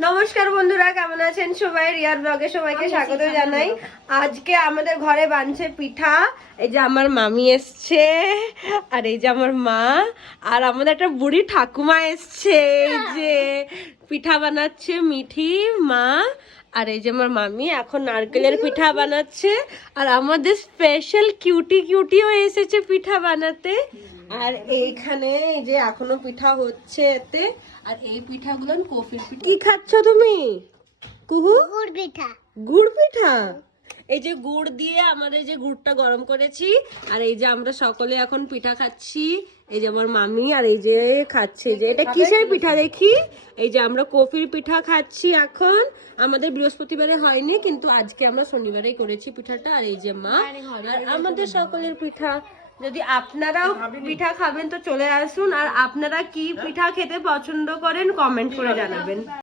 নমস্কার বন্ধুরা, কেমন আছেন সবাই? রিয়ার ব্লগে সবাইকে স্বাগত জানাই। আজকে আমাদের ঘরে বানছে পিঠা। এই যে আমার মামি এসছে, আর এই যে আমার মা, আর আমাদের একটা বুড়ি ঠাকুমা এসছে। এই যে পিঠা বানাচ্ছে মিঠি মা, আর এই যে আমার মামি এখন নারকেলের পিঠা বানাচ্ছে। আর আমাদের স্পেশাল কিউটিও এসেছে পিঠা বানাতে। আর এইখানে এই যে এখনো পিঠা হচ্ছে এতে। আর এই পিঠাগুলো কফির পিঠা। কি খাচ্ছ তুমি কুহু? গুড় পিঠা। গুড় পিঠা। এই যে গুড় দিয়ে আমাদের যে গুড়টা গরম করেছি, আর এই যে আমরা সকলে এখন পিঠা খাচ্ছি। এই যে আমার মামি আর এই যে খাচ্ছে। যে এটা কিসের পিঠা দেখি? এই যে আমরা কফির পিঠা খাচ্ছি এখন। আমাদের বৃহস্পতিবারে হয়নি, কিন্তু আজকে আমরা শনিবারেই করেছি পিঠাটা। আর এই যে মা, আর আমাদের সকলের পিঠা। যদি আপনারাও পিঠা খাবেন তো চলে আসুন। আর আপনারা কি পিঠা খেতে পছন্দ করেন কমেন্ট করে জানাবেন।